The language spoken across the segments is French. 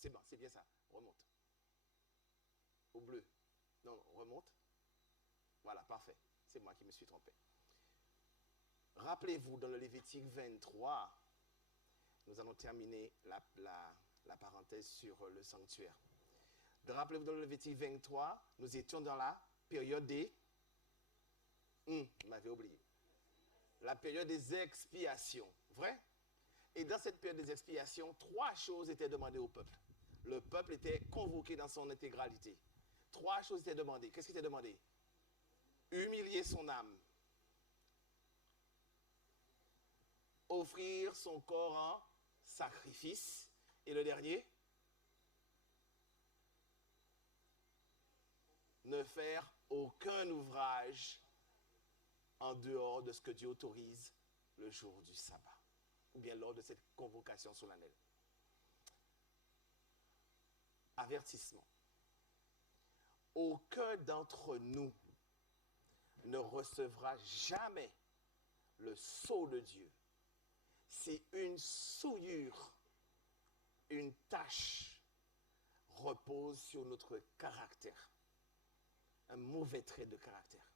C'est bon, c'est bien ça. Remonte. Au bleu. Non, non, remonte. Voilà, parfait. C'est moi qui me suis trompé. Rappelez-vous, dans le Lévitique 23, nous allons terminer la parenthèse sur le sanctuaire. Rappelez-vous, dans le Lévitique 23, nous étions dans la période des... vous m'avez oublié. La période des expiations. Vrai? Et dans cette période des expiations, 3 choses étaient demandées au peuple. Le peuple était convoqué dans son intégralité. 3 choses étaient demandées. Qu'est-ce qui était demandé? Humilier son âme. Offrir son corps en sacrifice. Et le dernier? Ne faire aucun ouvrage en dehors de ce que Dieu autorise le jour du sabbat. Ou bien lors de cette convocation solennelle. Avertissement. Aucun d'entre nous ne recevra jamais le sceau de Dieu. Si une souillure, une tache repose sur notre caractère. Un mauvais trait de caractère.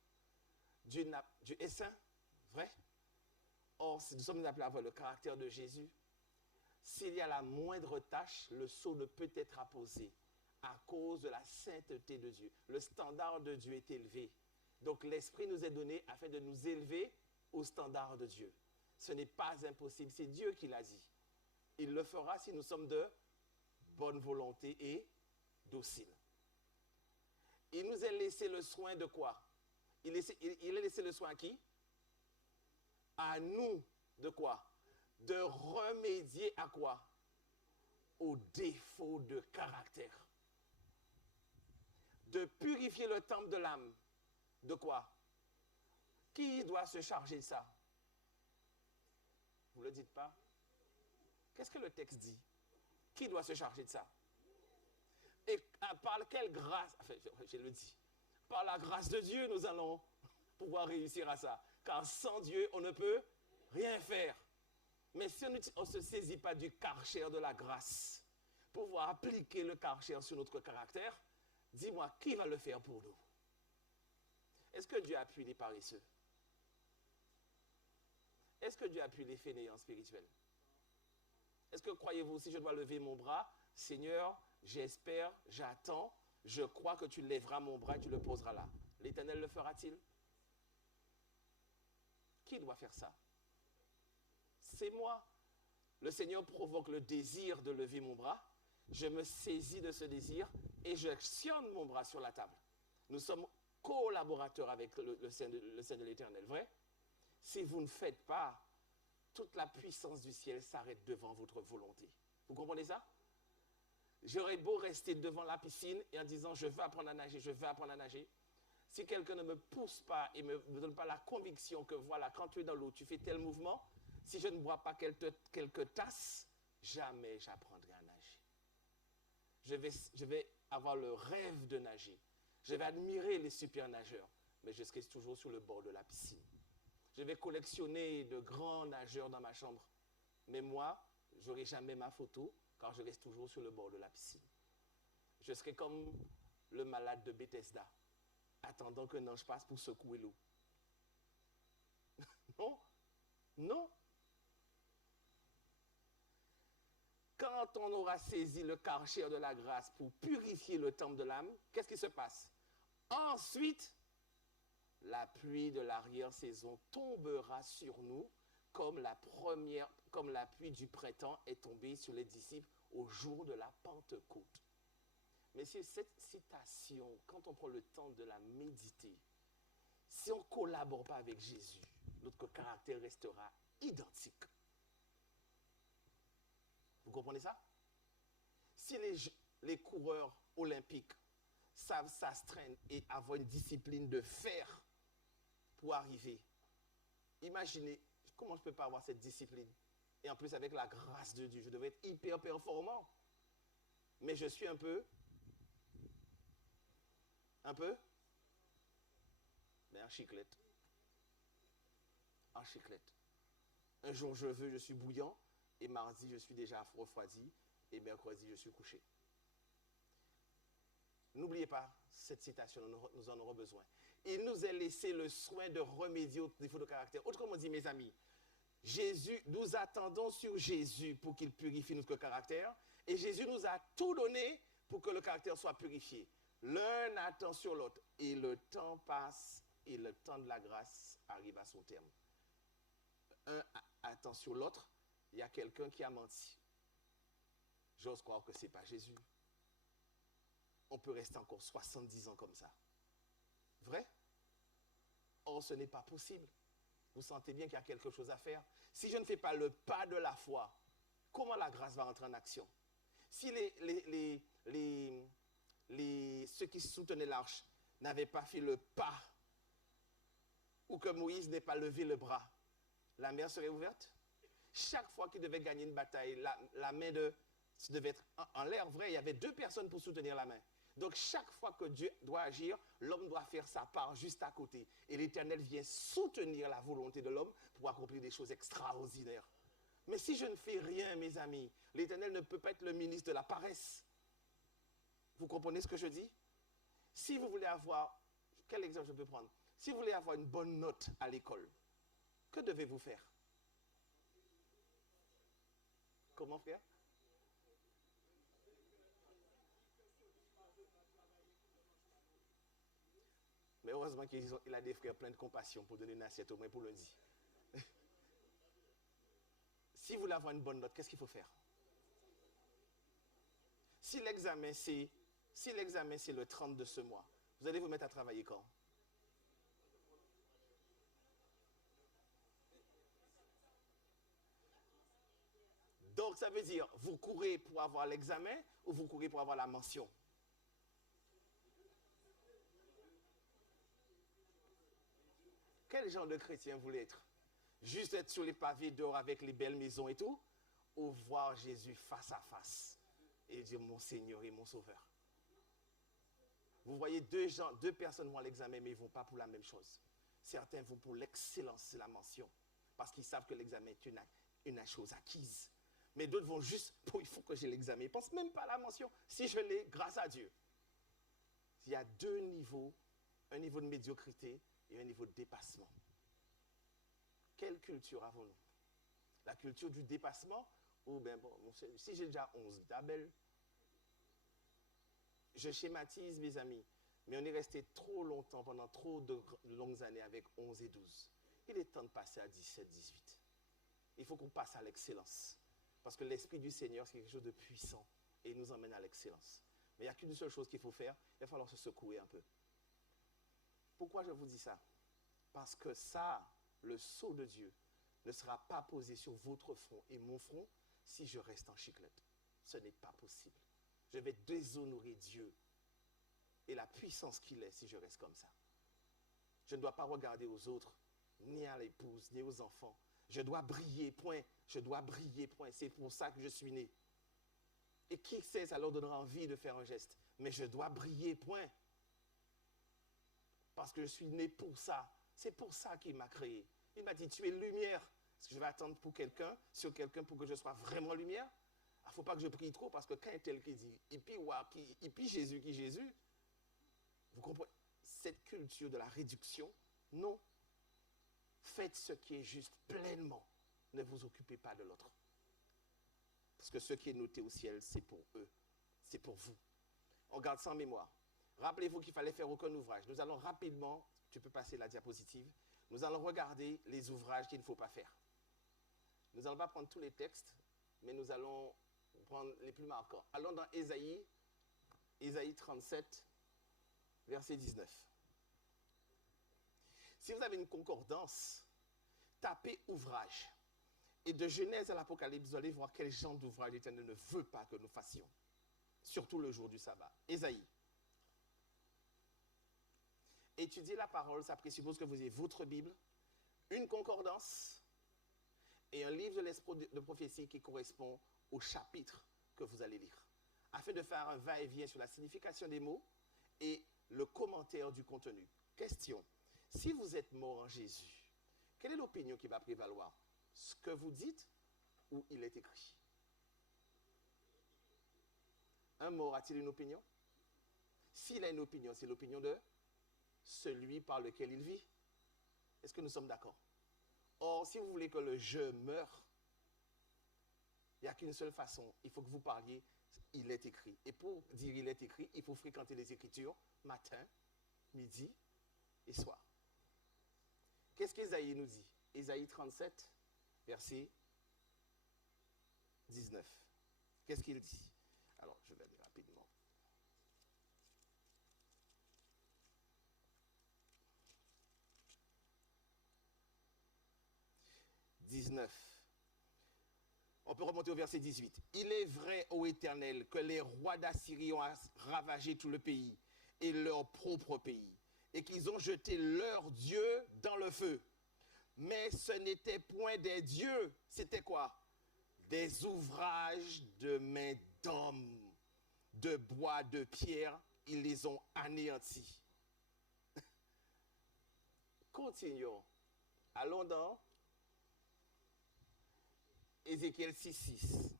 Dieu est saint, vrai? Or, si nous sommes appelés à avoir le caractère de Jésus, s'il y a la moindre tâche, le sceau ne peut être apposé à cause de la sainteté de Dieu. Le standard de Dieu est élevé. Donc, l'Esprit nous est donné afin de nous élever au standard de Dieu. Ce n'est pas impossible, c'est Dieu qui l'a dit. Il le fera si nous sommes de bonne volonté et dociles. Il nous a laissé le soin de quoi? Il a laissé le soin à qui? À nous de quoi? De remédier à quoi? Au défaut de caractère. De purifier le temple de l'âme. De quoi? Qui doit se charger de ça? Vous ne le dites pas? Qu'est-ce que le texte dit? Qui doit se charger de ça? Et par quelle grâce? Enfin, je le dis. Par la grâce de Dieu, nous allons pouvoir réussir à ça. Car sans Dieu, on ne peut rien faire. Mais si on ne se saisit pas du karcher de la grâce, pour pouvoir appliquer le karcher sur notre caractère, dis-moi, qui va le faire pour nous? Est-ce que Dieu appuie les paresseux? Est-ce que Dieu appuie les fainéants spirituels? Est-ce que croyez-vous, si je dois lever mon bras, Seigneur, j'espère, j'attends, je crois que tu lèveras mon bras et tu le poseras là. L'Éternel le fera-t-il? Qui doit faire ça? C'est moi. Le Seigneur provoque le désir de lever mon bras. Je me saisis de ce désir et j'actionne mon bras sur la table. Nous sommes collaborateurs avec le sein de l'Éternel, vrai? Si vous ne faites pas, toute la puissance du ciel s'arrête devant votre volonté. Vous comprenez ça? J'aurais beau rester devant la piscine et en disant je veux apprendre à nager, je veux apprendre à nager. Si quelqu'un ne me pousse pas et ne me donne pas la conviction que voilà, quand tu es dans l'eau, tu fais tel mouvement, si je ne bois pas quelques tasses, jamais j'apprendrai à nager. Je vais avoir le rêve de nager. Je vais admirer les super nageurs, mais je serai toujours sur le bord de la piscine. Je vais collectionner de grands nageurs dans ma chambre. Mais moi, je n'aurai jamais ma photo, car je reste toujours sur le bord de la piscine. Je serai comme le malade de Bethesda, attendant qu'un ange passe pour secouer l'eau. Non, non. Quand on aura saisi le karcher de la grâce pour purifier le temple de l'âme, qu'est-ce qui se passe? Ensuite, la pluie de l'arrière-saison tombera sur nous comme la pluie du printemps est tombée sur les disciples au jour de la Pentecôte. Messieurs, cette citation, quand on prend le temps de la méditer, si on ne collabore pas avec Jésus, notre caractère restera identique. Vous comprenez ça? Si les coureurs olympiques savent s'astreindre et avoir une discipline de fer pour arriver, imaginez comment je ne peux pas avoir cette discipline. Et en plus, avec la grâce de Dieu, je devrais être hyper performant. Mais je suis un peu, mais en chiclette. En chiclette. Un jour, je suis bouillant, et mardi, je suis déjà refroidi, et mercredi, je suis couché. N'oubliez pas cette citation, nous en aurons besoin. Il nous a laissé le soin de remédier aux défauts de caractère. Autrement dit, mes amis, Jésus, nous attendons sur Jésus pour qu'il purifie notre caractère. Et Jésus nous a tout donné pour que le caractère soit purifié. L'un attend sur l'autre. Et le temps passe et le temps de la grâce arrive à son terme. Un attend sur l'autre. Il y a quelqu'un qui a menti. J'ose croire que ce n'est pas Jésus. On peut rester encore 70 ans comme ça. Vrai? Or, ce n'est pas possible. Vous sentez bien qu'il y a quelque chose à faire. Si je ne fais pas le pas de la foi, comment la grâce va entrer en action? Si ceux qui soutenaient l'arche n'avaient pas fait le pas, ou que Moïse n'ait pas levé le bras, la mer serait ouverte? Chaque fois qu'il devait gagner une bataille, la main devait être en l'air. Vrai, il y avait 2 personnes pour soutenir la main. Donc, chaque fois que Dieu doit agir, l'homme doit faire sa part juste à côté. Et l'Éternel vient soutenir la volonté de l'homme pour accomplir des choses extraordinaires. Mais si je ne fais rien, mes amis, l'Éternel ne peut pas être le ministre de la paresse. Vous comprenez ce que je dis? Si vous voulez avoir, quel exemple je peux prendre? Si vous voulez avoir une bonne note à l'école, que devez-vous faire? Comment faire? Mais heureusement qu'il a des frères pleins de compassion pour donner une assiette au moins pour lundi. Si vous voulez avoir une bonne note, qu'est-ce qu'il faut faire? Si l'examen c'est le 30 de ce mois, vous allez vous mettre à travailler quand? Donc ça veut dire, vous courez pour avoir l'examen ou vous courez pour avoir la mention? Quel genre de chrétien vous voulez être? Juste être sur les pavés d'or avec les belles maisons et tout? Ou voir Jésus face à face et dire mon Seigneur et mon Sauveur? Vous voyez, 2 personnes vont à l'examen, mais ils ne vont pas pour la même chose. Certains vont pour l'excellence, c'est la mention, parce qu'ils savent que l'examen est une chose acquise. Mais d'autres vont juste pour il faut que j'ai l'examen. Ils ne pensent même pas à la mention. Si je l'ai, grâce à Dieu. Il y a 2 niveaux, un niveau de médiocrité et un niveau de dépassement. Quelle culture avons-nous? La culture du dépassement ou bien bon, si j'ai déjà 11, d'Abel. Je schématise, mes amis, mais on est resté trop longtemps, pendant trop de longues années avec 11 et 12. Il est temps de passer à 17, 18. Il faut qu'on passe à l'excellence. Parce que l'Esprit du Seigneur, c'est quelque chose de puissant et il nous emmène à l'excellence. Mais il n'y a qu'une seule chose qu'il faut faire, il va falloir se secouer un peu. Pourquoi je vous dis ça? Parce que ça, le sceau de Dieu, ne sera pas posé sur votre front et mon front si je reste en chiclette. Ce n'est pas possible. Je vais déshonorer Dieu et la puissance qu'il est si je reste comme ça. Je ne dois pas regarder aux autres, ni à l'épouse, ni aux enfants. Je dois briller, point. Je dois briller, point. C'est pour ça que je suis né. Et qui sait, ça leur donnera envie de faire un geste. Mais je dois briller, point. Parce que je suis né pour ça. C'est pour ça qu'il m'a créé. Il m'a dit, tu es lumière. Est-ce que je vais attendre pour quelqu'un, sur quelqu'un pour que je sois vraiment lumière? Il ne faut pas que je prie trop parce que quand il y a tel qui dit, et puis Jésus qui Jésus, vous comprenez? Cette culture de la réduction, non. Faites ce qui est juste pleinement. Ne vous occupez pas de l'autre. Parce que ce qui est noté au ciel, c'est pour eux. C'est pour vous. On garde ça en mémoire. Rappelez-vous qu'il fallait faire aucun ouvrage. Nous allons rapidement, tu peux passer la diapositive, nous allons regarder les ouvrages qu'il ne faut pas faire. Nous n'allons pas prendre tous les textes, mais nous allons prendre les plus marquants. Allons dans Ésaïe 37, verset 19. Si vous avez une concordance, tapez ouvrage. Et de Genèse à l'Apocalypse, vous allez voir quel genre d'ouvrage l'Éternel ne veut pas que nous fassions. Surtout le jour du sabbat. Ésaïe. Étudiez la parole, ça présuppose que vous ayez votre Bible, une concordance et un livre de l'esprit de prophétie qui correspond au chapitre que vous allez lire, afin de faire un va-et-vient sur la signification des mots et le commentaire du contenu. Question, si vous êtes mort en Jésus, quelle est l'opinion qui va prévaloir? Ce que vous dites ou il est écrit? Un mort a-t-il une opinion? S'il a une opinion, c'est l'opinion de celui par lequel il vit. Est-ce que nous sommes d'accord? Or, si vous voulez que le je meure, il n'y a qu'une seule façon. Il faut que vous parliez, il est écrit. Et pour dire il est écrit, il faut fréquenter les Écritures matin, midi et soir. Qu'est-ce qu'Ésaïe nous dit? Ésaïe 37, verset 19. Qu'est-ce qu'il dit? Alors, je vais aller rapidement. On peut remonter au verset 18. Il est vrai, ô Éternel, que les rois d'Assyrie ont ravagé tout le pays et leur propre pays, et qu'ils ont jeté leur Dieu dans le feu. Mais ce n'était point des dieux, c'était quoi? Des ouvrages de mains d'hommes, de bois, de pierre, ils les ont anéantis. Continuons. Allons dans Ézéchiel 6.6.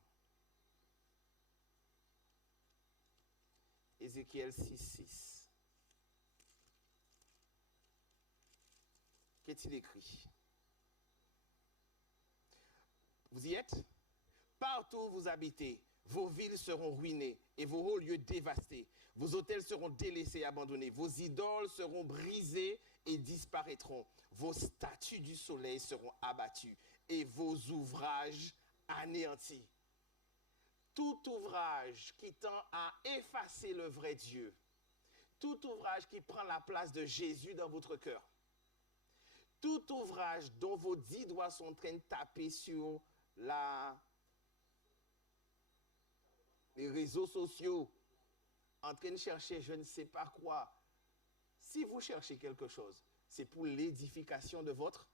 Ézéchiel 6.6. Qu'est-il écrit? Vous y êtes? Partout où vous habitez, vos villes seront ruinées et vos hauts lieux dévastés. Vos hôtels seront délaissés et abandonnés. Vos idoles seront brisées et disparaîtront. Vos statues du soleil seront abattues et vos ouvrages anéantis. Tout ouvrage qui tend à effacer le vrai Dieu, tout ouvrage qui prend la place de Jésus dans votre cœur, tout ouvrage dont vos 10 doigts sont en train de taper sur les réseaux sociaux, en train de chercher je ne sais pas quoi. Si vous cherchez quelque chose, c'est pour l'édification de votre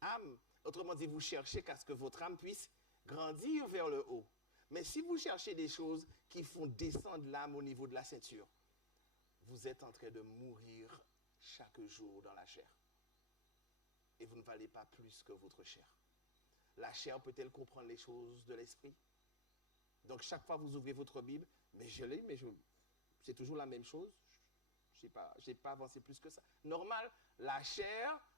âme. Autrement dit, vous cherchez qu'à ce que votre âme puisse grandir vers le haut. Mais si vous cherchez des choses qui font descendre l'âme au niveau de la ceinture, vous êtes en train de mourir chaque jour dans la chair. Et vous ne valez pas plus que votre chair. La chair peut-elle comprendre les choses de l'esprit? Donc chaque fois que vous ouvrez votre Bible, mais c'est toujours la même chose. Je n'ai pas avancé plus que ça. Normal, la chair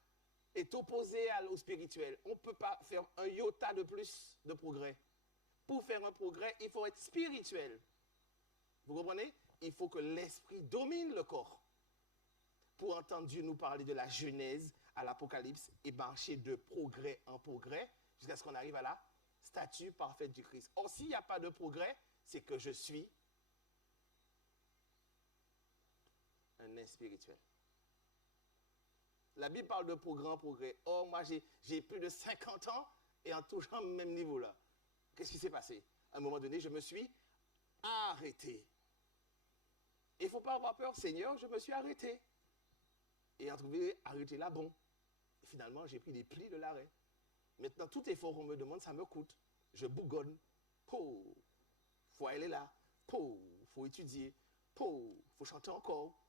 est opposée au spirituel. On ne peut pas faire un iota de plus de progrès. Pour faire un progrès, il faut être spirituel. Vous comprenez? Il faut que l'esprit domine le corps. Pour entendre Dieu nous parler de la Genèse à l'Apocalypse et marcher de progrès en progrès jusqu'à ce qu'on arrive à la statue parfaite du Christ. Or, s'il n'y a pas de progrès, c'est que je suis un nain spirituel. La Bible parle de grand progrès. Or, moi, j'ai plus de 50 ans et en toujours au même niveau là. Qu'est-ce qui s'est passé? À un moment donné, je me suis arrêté. Il ne faut pas avoir peur. Seigneur, je me suis arrêté. Et en trouvé arrêté là, bon. Et finalement, j'ai pris des plis de l'arrêt. Maintenant, tout effort qu'on me demande, ça me coûte. Je bougonne. Il faut aller là. Il faut étudier. Il faut chanter encore.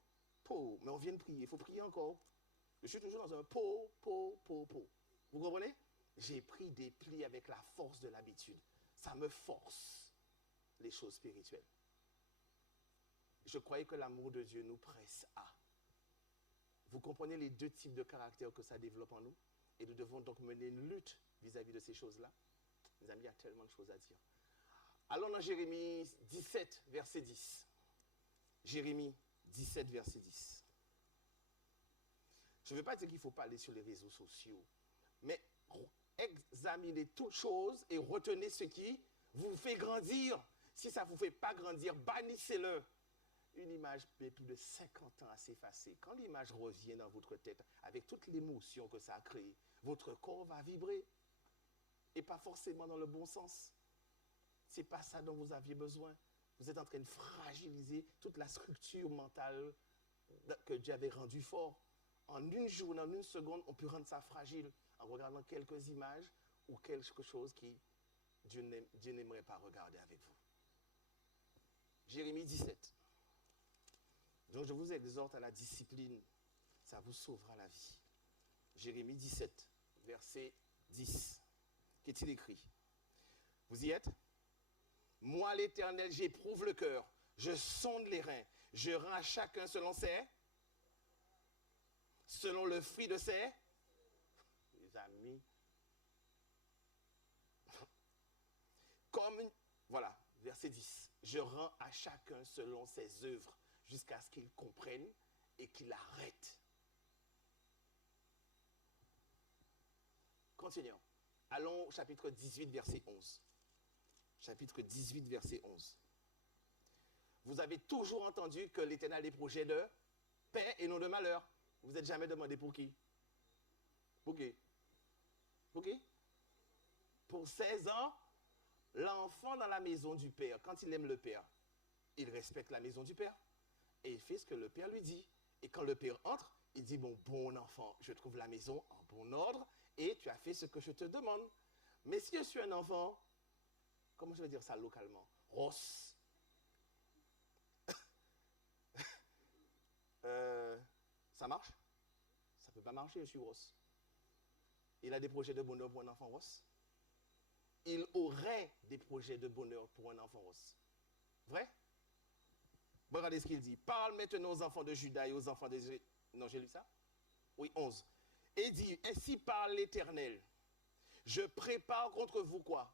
Mais on vient de prier. Il faut prier encore. Je suis toujours dans un Vous comprenez? J'ai pris des plis avec la force de l'habitude. Ça me force les choses spirituelles. Je croyais que l'amour de Dieu nous presse à. Vous comprenez les deux types de caractères que ça développe en nous? Et nous devons donc mener une lutte vis-à-vis de ces choses-là. Mes amis, il y a tellement de choses à dire. Allons dans Jérémie 17, verset 10. Jérémie 17, verset 10. Je ne veux pas dire qu'il faut pas aller sur les réseaux sociaux, mais examinez toutes choses et retenez ce qui vous fait grandir. Si ça ne vous fait pas grandir, bannissez-le. Une image met plus de 50 ans à s'effacer. Quand l'image revient dans votre tête, avec toute l'émotion que ça a créée, votre corps va vibrer. Et pas forcément dans le bon sens. Ce n'est pas ça dont vous aviez besoin. Vous êtes en train de fragiliser toute la structure mentale que Dieu avait rendue fort. En une journée, en une seconde, on peut rendre ça fragile en regardant quelques images ou quelque chose qui Dieu n'aimerait pas regarder avec vous. Jérémie 17. Donc je vous exhorte à la discipline. Ça vous sauvera la vie. Jérémie 17, verset 10. Qu'est-il écrit? Vous y êtes? Moi, l'Éternel, j'éprouve le cœur, je sonde les reins, je rends à chacun selon le fruit de ses, les amis, voilà, verset 10, je rends à chacun selon ses œuvres, jusqu'à ce qu'il comprenne et qu'il arrête. Continuons. Allons au chapitre 18, verset 11. Chapitre 18, verset 11. Vous avez toujours entendu que l'Éternel a des projets de paix et non de malheur. Vous n'êtes jamais demandé pour qui? Pour qui? Pour qui? Pour 16 ans, l'enfant dans la maison du Père, quand il aime le Père, il respecte la maison du Père et il fait ce que le Père lui dit. Et quand le Père entre, il dit, bon enfant, je trouve la maison en bon ordre et tu as fait ce que je te demande. Mais si je suis un enfant, comment je vais dire ça localement? Rosse. Ça marche? Ça ne peut pas marcher, je suis rosse. Il a des projets de bonheur pour un enfant rosse? Il aurait des projets de bonheur pour un enfant rosse. Vrai? Regardez ce qu'il dit. Parle maintenant aux enfants de Juda et aux enfants des... Non, j'ai lu ça? Oui, 11. Et dit, ainsi parle l'Éternel. Je prépare contre vous quoi?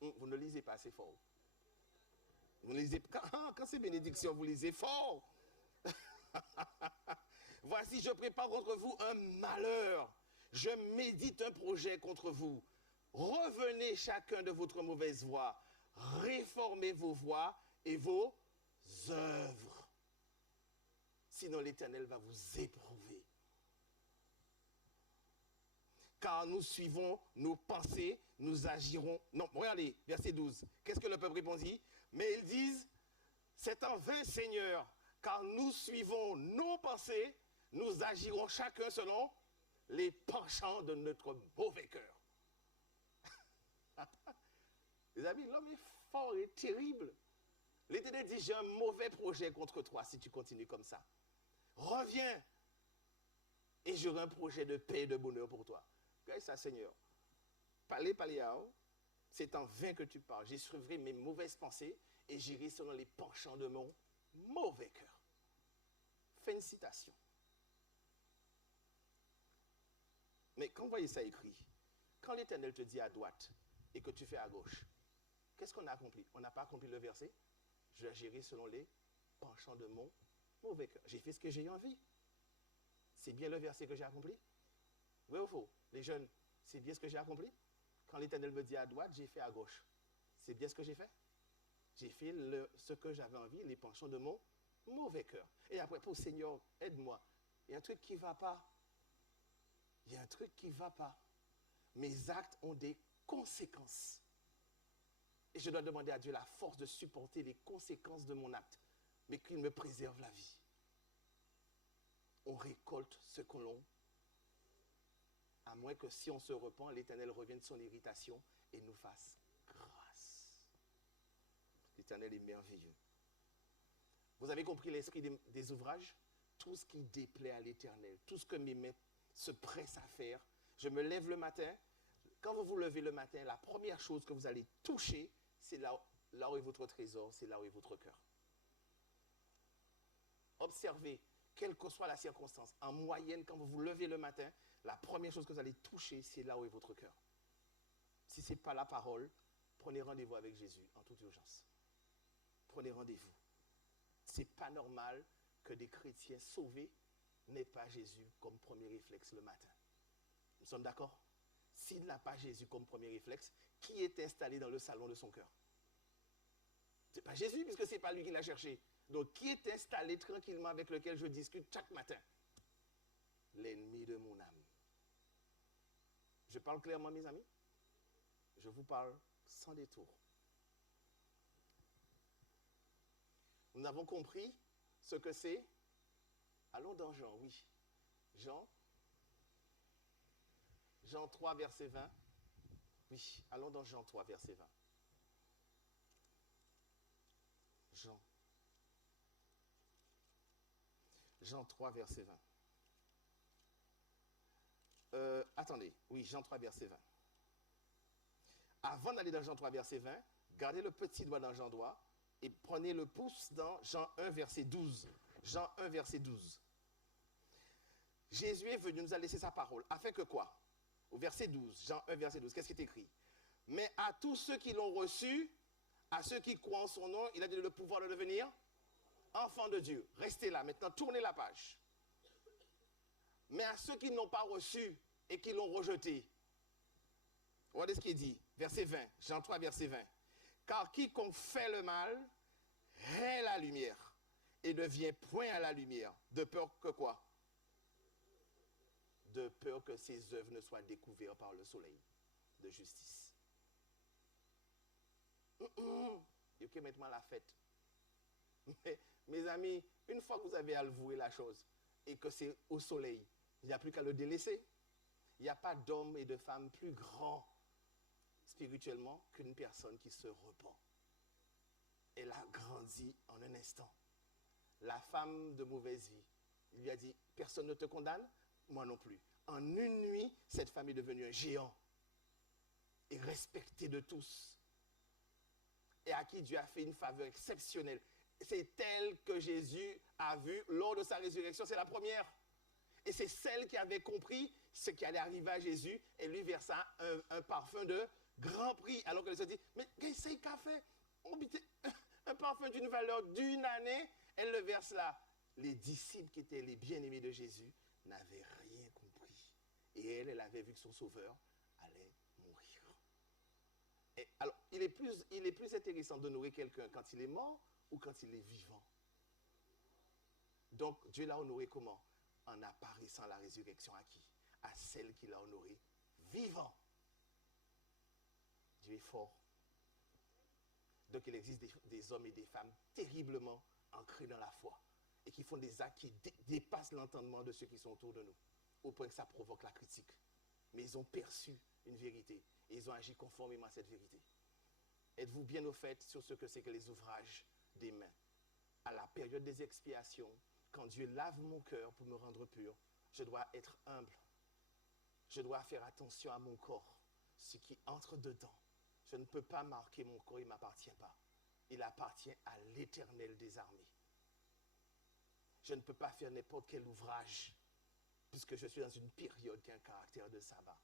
Vous ne lisez pas assez fort. Vous lisez... Quand c'est bénédiction, vous lisez fort. Voici, je prépare contre vous un malheur. Je médite un projet contre vous. Revenez chacun de votre mauvaise voie. Réformez vos voies et vos œuvres. Sinon l'Éternel va vous éprouver. Car nous suivons nos pensées, nous agirons... Non, regardez, verset 12. Qu'est-ce que le peuple répondit? Mais ils disent, c'est en vain, Seigneur, car nous suivons nos pensées, nous agirons chacun selon les penchants de notre mauvais cœur. Les amis, l'homme est fort et terrible. L'Éternel dit, j'ai un mauvais projet contre toi si tu continues comme ça. Reviens et j'aurai un projet de paix et de bonheur pour toi. Regarde ça, Seigneur. Parlez, c'est en vain que tu parles. J'essuivrai mes mauvaises pensées et j'irai selon les penchants de mon mauvais cœur. Fais une citation. Mais quand vous voyez ça écrit, quand l'Éternel te dit à droite et que tu fais à gauche, qu'est-ce qu'on a accompli? On n'a pas accompli le verset. Je agirai selon les penchants de mon mauvais cœur. J'ai fait ce que j'ai eu envie. C'est bien le verset que j'ai accompli? Oui ou faux? Les jeunes, c'est bien ce que j'ai accompli? Quand l'Éternel me dit à droite, j'ai fait à gauche. C'est bien ce que j'ai fait? J'ai fait ce que j'avais envie, les penchants de mon mauvais cœur. Et après, pour Seigneur, aide-moi. Il y a un truc qui ne va pas. Il y a un truc qui ne va pas. Mes actes ont des conséquences. Et je dois demander à Dieu la force de supporter les conséquences de mon acte, mais qu'il me préserve la vie. On récolte ce que l'on... À moins que si on se repent, l'Éternel revienne de son irritation et nous fasse grâce. L'Éternel est merveilleux. Vous avez compris l'esprit des ouvrages? Tout ce qui déplaît à l'Éternel, tout ce que mes mains se pressent à faire. Je me lève le matin. Quand vous vous levez le matin, la première chose que vous allez toucher, c'est là où est votre trésor, c'est là où est votre cœur. Observez, quelle que soit la circonstance, en moyenne, quand vous vous levez le matin, la première chose que vous allez toucher, c'est là où est votre cœur. Si ce n'est pas la parole, prenez rendez-vous avec Jésus en toute urgence. Prenez rendez-vous. Ce n'est pas normal que des chrétiens sauvés n'aient pas Jésus comme premier réflexe le matin. Nous sommes d'accord? S'il n'a pas Jésus comme premier réflexe, qui est installé dans le salon de son cœur? Ce n'est pas Jésus, puisque ce n'est pas lui qui l'a cherché. Donc, qui est installé tranquillement avec lequel je discute chaque matin? L'ennemi de mon âme. Je parle clairement, mes amis? Je vous parle sans détour. Nous avons compris ce que c'est. Allons dans Jean, oui. Jean 3, verset 20. Oui, allons dans Jean 3, verset 20. Jean 3, verset 20. Attendez, oui, Jean 3, verset 20. Avant d'aller dans Jean 3, verset 20, Gardez le petit doigt dans Jean doigt et prenez le pouce dans Jean 1, verset 12. Jean 1, verset 12. Jésus est venu nous a laissé sa parole. Afin que quoi? Au verset 12, Jean 1, verset 12, qu'est-ce qui est écrit? Mais à tous ceux qui l'ont reçu, à ceux qui croient en son nom, il a donné le pouvoir de devenir enfants de Dieu. Restez là, maintenant tournez la page. Mais à ceux qui n'ont pas reçu et qui l'ont rejeté, regardez ce qu'il dit, verset 20, Jean 3, verset 20. Car quiconque fait le mal est la lumière et ne vient point à la lumière, de peur que quoi? De peur que ses œuvres ne soient découvertes par le soleil de justice. Il faut mettre la fête. Mais, mes amis, une fois que vous avez avoué la chose et que c'est au soleil, il n'y a plus qu'à le délaisser. Il n'y a pas d'homme et de femme plus grands spirituellement qu'une personne qui se repent. Elle a grandi en un instant. La femme de mauvaise vie, il lui a dit, personne ne te condamne, moi non plus. En une nuit, cette femme est devenue un géant et respectée de tous. Et à qui Dieu a fait une faveur exceptionnelle. C'est elle que Jésus a vue lors de sa résurrection, c'est la première. Et c'est celle qui avait compris ce qui allait arriver à Jésus et lui versa un parfum de grand prix. Alors qu'elle se dit, mais qu'est-ce qu'a fait? Un parfum d'une valeur d'une année, elle le verse là. Les disciples qui étaient les bien-aimés de Jésus n'avaient rien compris. Et elle avait vu que son sauveur allait mourir. Et alors, il est plus intéressant d'honorer quelqu'un quand il est mort ou quand il est vivant. Donc, Dieu l'a honoré comment? En apparaissant à la résurrection à qui? À celle qui l'a honoré vivant. Dieu est fort. Donc, il existe des hommes et des femmes terriblement ancrés dans la foi et qui font des actes qui dépassent l'entendement de ceux qui sont autour de nous, au point que ça provoque la critique. Mais ils ont perçu une vérité et ils ont agi conformément à cette vérité. Êtes-vous bien au fait sur ce que c'est que les ouvrages des mains? À la période des expiations, quand Dieu lave mon cœur pour me rendre pur, je dois être humble. Je dois faire attention à mon corps, ce qui entre dedans. Je ne peux pas marquer mon corps, il ne m'appartient pas. Il appartient à l'Éternel des armées. Je ne peux pas faire n'importe quel ouvrage, puisque je suis dans une période qui a un caractère de sabbat.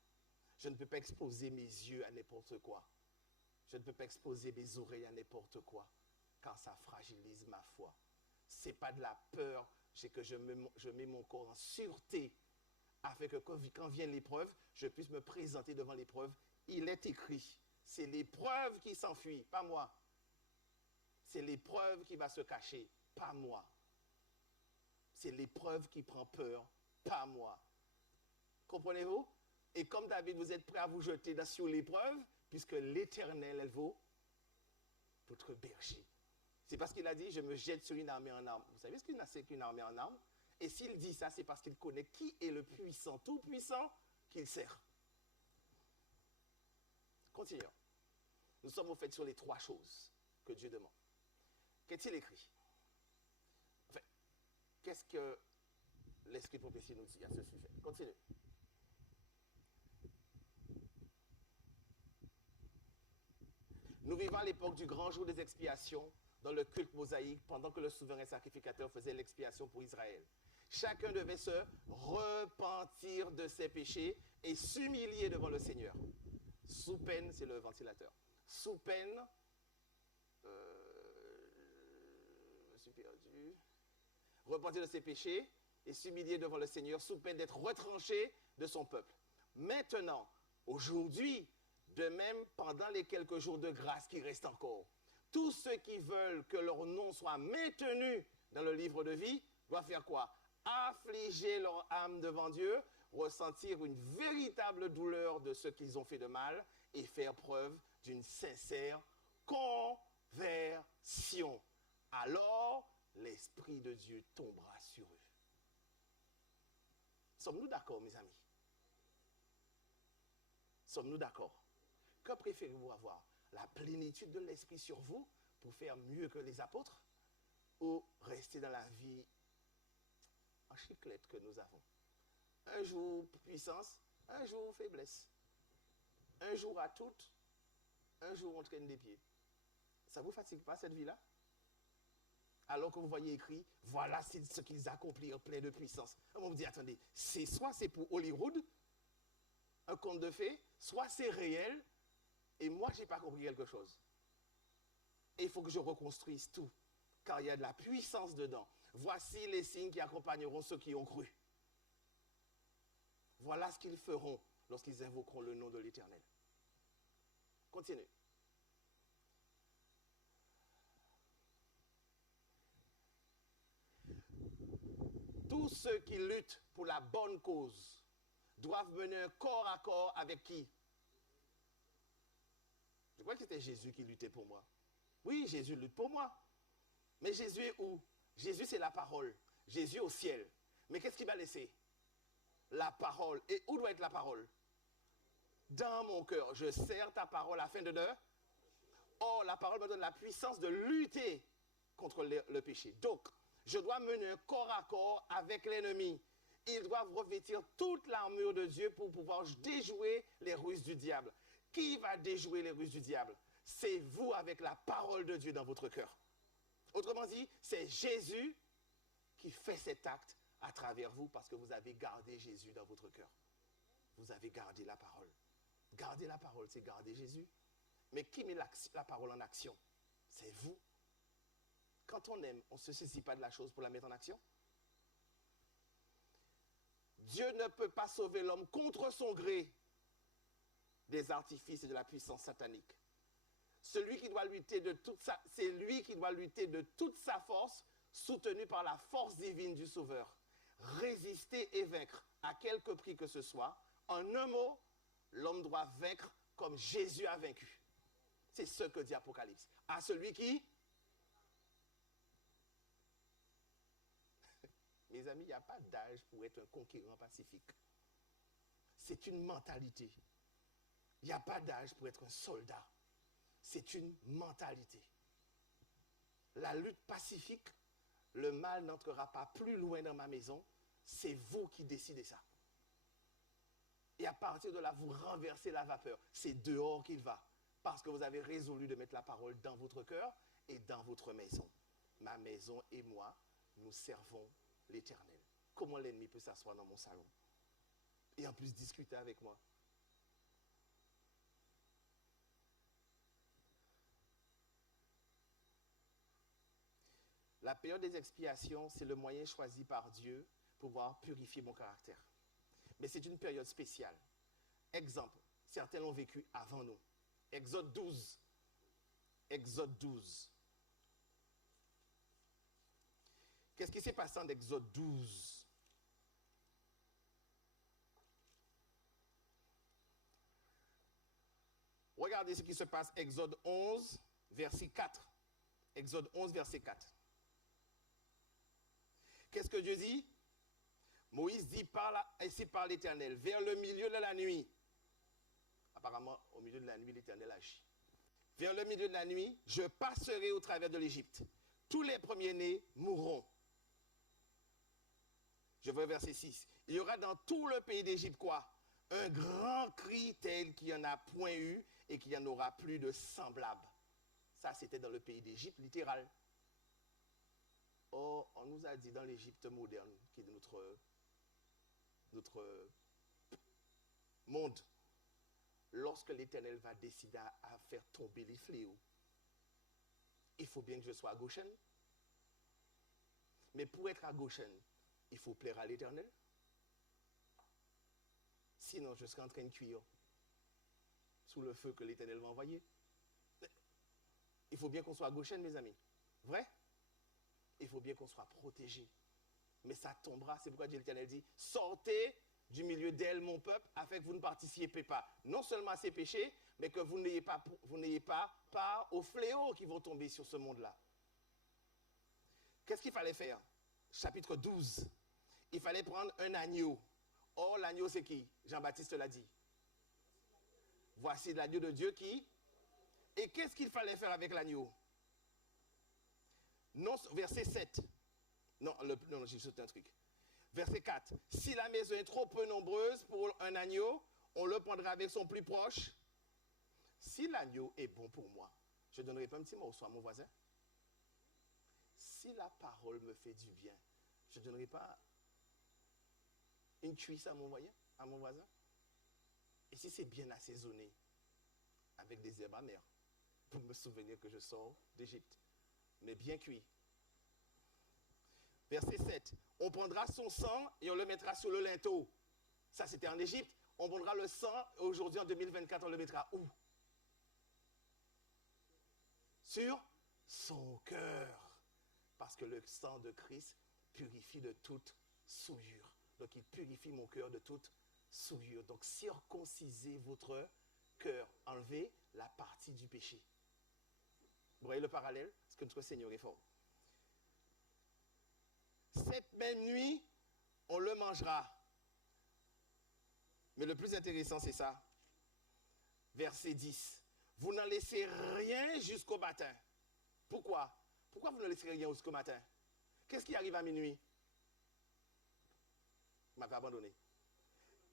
Je ne peux pas exposer mes yeux à n'importe quoi. Je ne peux pas exposer mes oreilles à n'importe quoi, car ça fragilise ma foi. Ce n'est pas de la peur, c'est que je mets mon corps en sûreté, afin que quand vient l'épreuve, je puisse me présenter devant l'épreuve. Il est écrit, c'est l'épreuve qui s'enfuit, pas moi. C'est l'épreuve qui va se cacher, pas moi. C'est l'épreuve qui prend peur, pas moi. Comprenez-vous? Et comme David, vous êtes prêt à vous jeter sur l'épreuve, puisque l'Éternel, elle vaut votre berger. C'est parce qu'il a dit, je me jette sur une armée en armes. Vous savez ce c'est qu'une armée en armes? Et s'il dit ça, c'est parce qu'il connaît qui est le puissant, tout puissant, qu'il sert. Continuons. Nous sommes au fait sur les trois choses que Dieu demande. Qu'est-il écrit? Enfin, qu'est-ce que l'Esprit de prophétie nous dit à ce sujet? Continue. Nous vivons à l'époque du grand jour des expiations dans le culte mosaïque pendant que le souverain sacrificateur faisait l'expiation pour Israël. Chacun devait se repentir de ses péchés et s'humilier devant le Seigneur. Sous peine, c'est le ventilateur. Sous peine, je me suis perdu. Repentir de ses péchés et s'humilier devant le Seigneur sous peine d'être retranché de son peuple. Maintenant, aujourd'hui, de même pendant les quelques jours de grâce qui restent encore, tous ceux qui veulent que leur nom soit maintenu dans le livre de vie doivent faire quoi? Affliger leur âme devant Dieu, ressentir une véritable douleur de ce qu'ils ont fait de mal et faire preuve d'une sincère conversion. Alors, l'Esprit de Dieu tombera sur eux. Sommes-nous d'accord, mes amis? Sommes-nous d'accord? Que préférez-vous avoir? La plénitude de l'Esprit sur vous pour faire mieux que les apôtres ou rester dans la vie en chiclette que nous avons? Un jour puissance, un jour faiblesse. Un jour à toutes, un jour on traîne des pieds. Ça ne vous fatigue pas cette vie-là? Alors que vous voyez écrit, voilà ce qu'ils accomplirent plein de puissance. On vous dit, attendez, soit c'est pour Hollywood, un conte de fées, soit c'est réel, et moi, je n'ai pas compris quelque chose. Et il faut que je reconstruise tout, car il y a de la puissance dedans. Voici les signes qui accompagneront ceux qui ont cru. Voilà ce qu'ils feront lorsqu'ils invoqueront le nom de l'Éternel. Continue. Tous ceux qui luttent pour la bonne cause doivent mener un corps à corps avec qui? Je crois que c'était Jésus qui luttait pour moi. Oui, Jésus lutte pour moi. Mais Jésus est où? Jésus, c'est la parole. Jésus au ciel. Mais qu'est-ce qu'il va laisser? La parole. Et où doit être la parole? Dans mon cœur. Je serre ta parole afin de... Or, la parole me donne la puissance de lutter contre le péché. Donc, je dois mener un corps à corps avec l'ennemi. Ils doivent revêtir toute l'armure de Dieu pour pouvoir déjouer les ruses du diable. Qui va déjouer les ruses du diable? C'est vous avec la parole de Dieu dans votre cœur. Autrement dit, c'est Jésus qui fait cet acte à travers vous parce que vous avez gardé Jésus dans votre cœur. Vous avez gardé la parole. Garder la parole, c'est garder Jésus. Mais qui met la parole en action? C'est vous. Quand on aime, on ne se saisit pas de la chose pour la mettre en action. Dieu ne peut pas sauver l'homme contre son gré des artifices et de la puissance satanique. Celui qui doit lutter c'est lui qui doit lutter de toute sa force, soutenu par la force divine du Sauveur. Résister et vaincre à quelque prix que ce soit. En un mot, l'homme doit vaincre comme Jésus a vaincu. C'est ce que dit Apocalypse. À celui qui... Mes amis, il n'y a pas d'âge pour être un conquérant pacifique. C'est une mentalité. Il n'y a pas d'âge pour être un soldat. C'est une mentalité. La lutte pacifique, le mal n'entrera pas plus loin dans ma maison. C'est vous qui décidez ça. Et à partir de là, vous renversez la vapeur. C'est dehors qu'il va. Parce que vous avez résolu de mettre la parole dans votre cœur et dans votre maison. Ma maison et moi, nous servons l'Éternel. Comment l'ennemi peut s'asseoir dans mon salon et en plus discuter avec moi? La période des expiations, c'est le moyen choisi par Dieu pour pouvoir purifier mon caractère. Mais c'est une période spéciale. Exemple, certains l'ont vécu avant nous. Exode 12. Exode 12. Qu'est-ce qui s'est passé en Exode 12? Regardez ce qui se passe, Exode 11, verset 4. Exode 11, verset 4. Qu'est-ce que Dieu dit? Moïse dit, ainsi par l'Éternel, vers le milieu de la nuit. Apparemment, au milieu de la nuit, l'Éternel agit. Vers le milieu de la nuit, je passerai au travers de l'Égypte. Tous les premiers-nés mourront. Je veux verset 6. Il y aura dans tout le pays d'Égypte quoi? Un grand cri tel qu'il n'y en a point eu et qu'il n'y en aura plus de semblable. Ça, c'était dans le pays d'Égypte, littéral. Or, on nous a dit dans l'Égypte moderne, qui est notre monde, lorsque l'Éternel va décider à faire tomber les fléaux, il faut bien que je sois à Goshen. Mais pour être à Goshen, il faut plaire à l'Éternel. Sinon, je serai en train de cuire sous le feu que l'Éternel va envoyer. Il faut bien qu'on soit à Goshen, mes amis. Vrai? Il faut bien qu'on soit protégé. Mais ça tombera. C'est pourquoi l'Éternel dit, sortez du milieu d'elle, mon peuple, afin que vous ne participez pas, non seulement à ces péchés, mais que vous n'ayez pas part aux fléaux qui vont tomber sur ce monde-là. Qu'est-ce qu'il fallait faire? Chapitre 12. Il fallait prendre un agneau. Or, l'agneau, c'est qui? Jean-Baptiste l'a dit. Voici l'agneau de Dieu qui... Et qu'est-ce qu'il fallait faire avec l'agneau? Non, verset 7. Non, j'ai sauté un truc. Verset 4. Si la maison est trop peu nombreuse pour un agneau, on le prendra avec son plus proche. Si l'agneau est bon pour moi, Je ne donnerai pas un petit morceau à mon voisin. Si la parole me fait du bien, je ne donnerai pas une cuisse à mon voisin. Et si c'est bien assaisonné, avec des herbes amères, pour me souvenir que je sors d'Égypte, mais bien cuit. Verset 7. On prendra son sang et on le mettra sur le linteau. Ça, c'était en Égypte. On prendra le sang, aujourd'hui en 2024, on le mettra où? Sur son cœur. Parce que le sang de Christ purifie de toute souillure. Donc, il purifie mon cœur de toute souillure. Donc, circoncisez votre cœur. Enlevez la partie du péché. Vous voyez le parallèle? Parce que notre Seigneur est fort. Cette même nuit, on le mangera. Mais le plus intéressant, c'est ça. Verset 10. Vous n'en laissez rien jusqu'au matin. Pourquoi? Pourquoi vous ne laissez rien jusqu'au matin? Qu'est-ce qui arrive à minuit? Vous m'avez abandonné.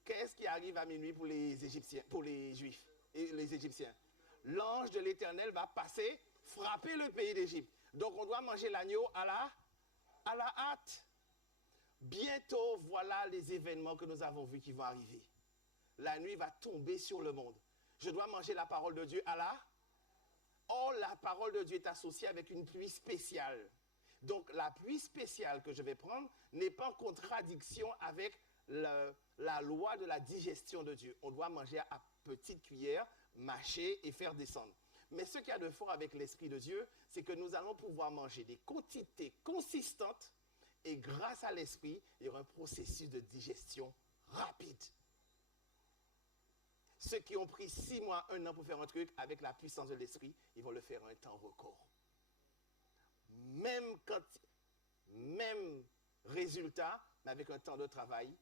Qu'est-ce qui arrive à minuit pour les Égyptiens, pour les Juifs et les Égyptiens? L'ange de l'Éternel va passer, frapper le pays d'Égypte. Donc on doit manger l'agneau à la hâte. Bientôt, voilà les événements que nous avons vus qui vont arriver. La nuit va tomber sur le monde. Je dois manger la parole de Dieu à la... Or, la parole de Dieu est associée avec une pluie spéciale. Donc, la pluie spéciale que je vais prendre n'est pas en contradiction avec la loi de la digestion de Dieu. On doit manger à petite cuillère, mâcher et faire descendre. Mais ce qu'il y a de fort avec l'Esprit de Dieu, c'est que nous allons pouvoir manger des quantités consistantes et grâce à l'Esprit, il y aura un processus de digestion rapide. Ceux qui ont pris 6 mois, 1 an pour faire un truc, avec la puissance de l'Esprit, ils vont le faire en un temps record. Même résultat, mais avec un temps de travail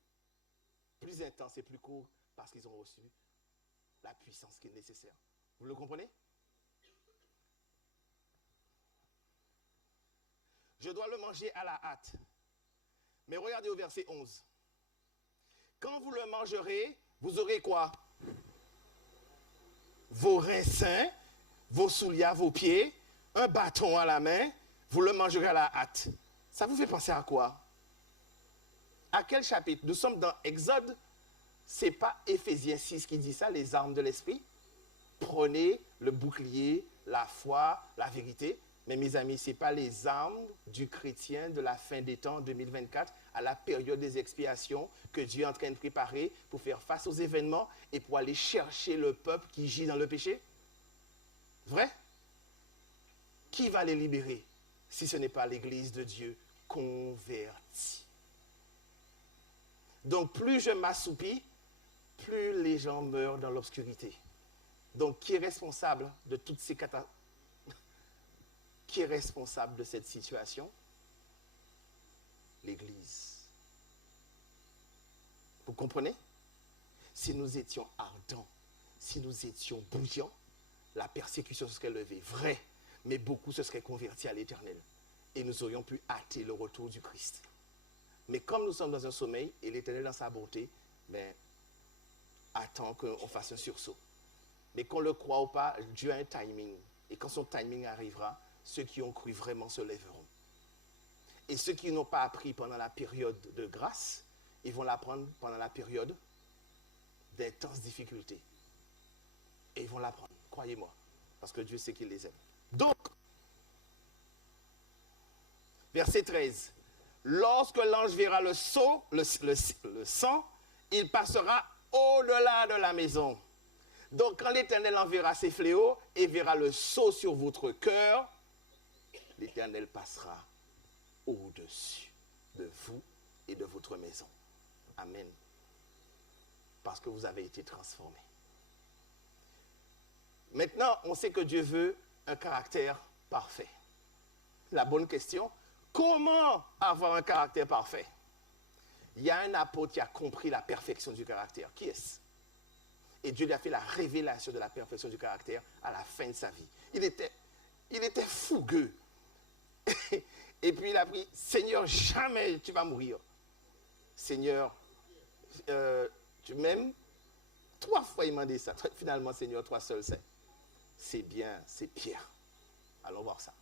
plus intense et plus court, parce qu'ils ont reçu la puissance qui est nécessaire. Vous le comprenez? Je dois le manger à la hâte. Mais regardez au verset 11. Quand vous le mangerez, vous aurez quoi? Vos reins sains, vos souliers, vos pieds, un bâton à la main, vous le mangerez à la hâte. Ça vous fait penser à quoi? À quel chapitre? Nous sommes dans Exode. Ce n'est pas Éphésiens 6 qui dit ça, les armes de l'esprit. Prenez le bouclier, la foi, la vérité. Mais mes amis, ce n'est pas les armes du chrétien de la fin des temps 2024, à la période des expiations que Dieu est en train de préparer pour faire face aux événements et pour aller chercher le peuple qui gît dans le péché? Vrai? Qui va les libérer si ce n'est pas l'Église de Dieu convertie? Donc plus je m'assoupis, plus les gens meurent dans l'obscurité. Donc qui est responsable de toutes ces catastrophes? Qui est responsable de cette situation? L'Église. Vous comprenez? Si nous étions ardents, si nous étions bouillants, la persécution serait levée, vrai, mais beaucoup se seraient convertis à l'Éternel. Et nous aurions pu hâter le retour du Christ. Mais comme nous sommes dans un sommeil, et l'Éternel dans sa bonté, attend qu'on fasse un sursaut. Mais qu'on le croit ou pas, Dieu a un timing. Et quand son timing arrivera, ceux qui ont cru vraiment se lèveront. Et ceux qui n'ont pas appris pendant la période de grâce, ils vont l'apprendre pendant la période d'intenses difficultés. Et ils vont l'apprendre, croyez-moi, parce que Dieu sait qu'il les aime. Donc, verset 13. Lorsque l'ange verra le sang, il passera au-delà de la maison. Donc, quand l'Éternel enverra ses fléaux et verra le sceau sur votre cœur, l'Éternel passera au-dessus de vous et de votre maison. Amen. Parce que vous avez été transformés. Maintenant, on sait que Dieu veut un caractère parfait. La bonne question, comment avoir un caractère parfait? Il y a un apôtre qui a compris la perfection du caractère. Qui est-ce? Et Dieu lui a fait la révélation de la perfection du caractère à la fin de sa vie. Il était fougueux. Et puis il a pris, Seigneur, jamais tu vas mourir. Seigneur, tu m'aimes? 3 fois il m'a dit ça. Finalement, Seigneur, toi seul sais. C'est bien, c'est Pierre. Allons voir ça.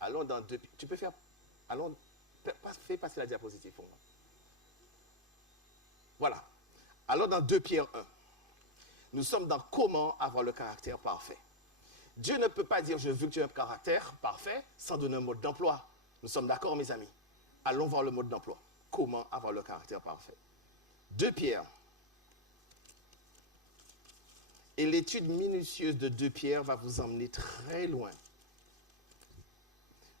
Allons dans 2... Tu peux faire... Allons... Fais passer la diapositive pour moi. Voilà. Allons dans 2 Pierre 1. Nous sommes dans comment avoir le caractère parfait. Dieu ne peut pas dire je veux que tu aies un caractère parfait sans donner un mode d'emploi. Nous sommes d'accord, mes amis? Allons voir le mode d'emploi. Comment avoir le caractère parfait. 2 Pierre. Et l'étude minutieuse de 2 Pierre va vous emmener très loin.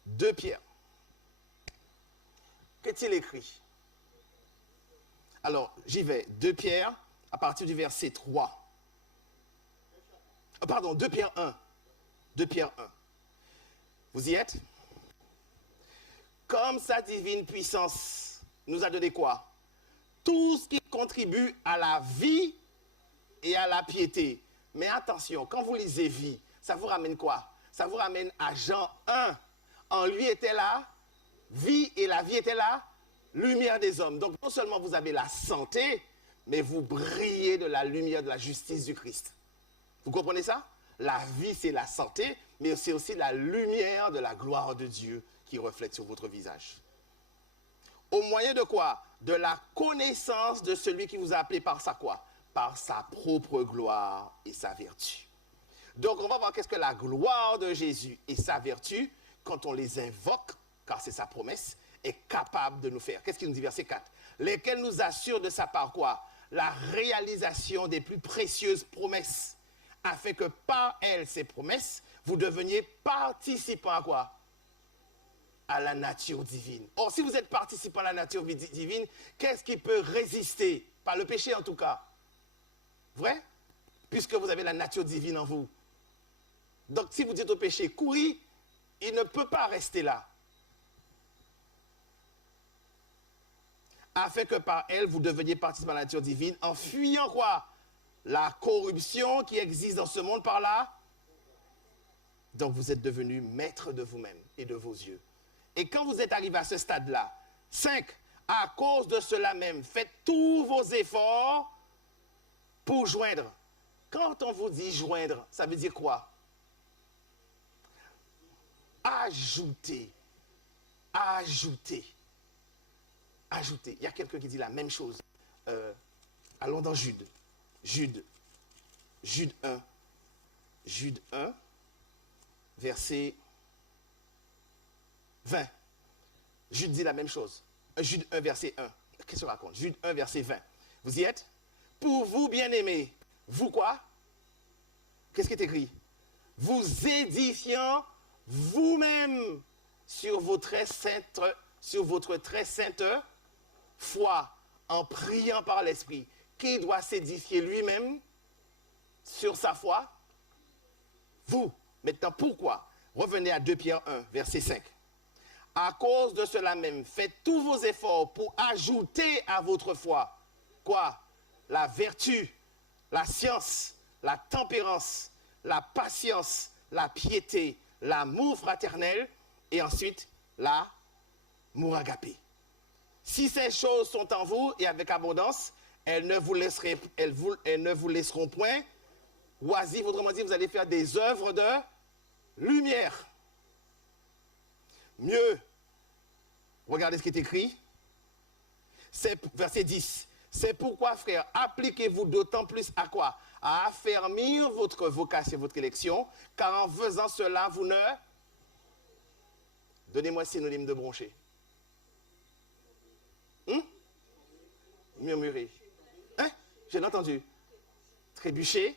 2 Pierre. Qu'est-il écrit? Alors, j'y vais. 2 Pierre, à partir du verset 3. Pardon, 2 Pierre 1. 2 Pierre 1. Vous y êtes? Comme sa divine puissance nous a donné quoi? Tout ce qui contribue à la vie et à la piété. Mais attention, quand vous lisez vie, ça vous ramène quoi? Ça vous ramène à Jean 1. En lui était la vie et la vie était la lumière des hommes. Donc non seulement vous avez la santé, mais vous brillez de la lumière de la justice du Christ. Vous comprenez ça? La vie, c'est la santé, mais c'est aussi la lumière de la gloire de Dieu qui reflète sur votre visage. Au moyen de quoi? De la connaissance de celui qui vous a appelé par sa quoi? Par sa propre gloire et sa vertu. Donc on va voir qu'est-ce que la gloire de Jésus et sa vertu, quand on les invoque, car c'est sa promesse, est capable de nous faire. Qu'est-ce qu'il nous dit, verset 4? Lesquels nous assurent de sa part quoi? La réalisation des plus précieuses promesses, afin que par elles, ces promesses, vous deveniez participants à quoi? À la nature divine. Or, si vous êtes participant à la nature divine, qu'est-ce qui peut résister? Pas le péché en tout cas. Vrai? Puisque vous avez la nature divine en vous. Donc, si vous dites au péché, courir, il ne peut pas rester là. Afin que par elle, vous deveniez participants à la nature divine, en fuyant quoi? La corruption qui existe dans ce monde par là. Donc, vous êtes devenus maîtres de vous-même et de vos yeux. Et quand vous êtes arrivé à ce stade-là, 5, à cause de cela même, faites tous vos efforts pour joindre. Quand on vous dit joindre, ça veut dire quoi? Ajouter. Ajouter. Ajouter. Il y a quelqu'un qui dit la même chose. Allons dans Jude. Jude 1. Jude 1, verset 20. Jude dit la même chose. Jude 1, verset 1. Qu'est-ce qu'on raconte? Jude 1, verset 20. Vous y êtes? Pour vous, bien-aimés, vous quoi? Qu'est-ce qui est écrit? Vous édifiant vous-même sur votre très sainte foi, en priant par l'Esprit. Qui doit s'édifier lui-même sur sa foi? Vous. Maintenant, pourquoi? Revenez à 2 Pierre 1, verset 5. À cause de cela même, faites tous vos efforts pour ajouter à votre foi, quoi? La vertu, la science, la tempérance, la patience, la piété, l'amour fraternel et ensuite l'amour agapé. Si ces choses sont en vous et avec abondance, elles ne vous laisseront point oisifs. Autrement dit, vous allez faire des œuvres de lumière. Mieux, regardez ce qui est écrit. C'est verset 10. C'est pourquoi, frères, appliquez-vous d'autant plus à quoi? À affermir votre vocation, votre élection, car en faisant cela, vous ne... Donnez-moi synonyme de broncher. Murmurer. Hein? J'ai entendu. Trébucher.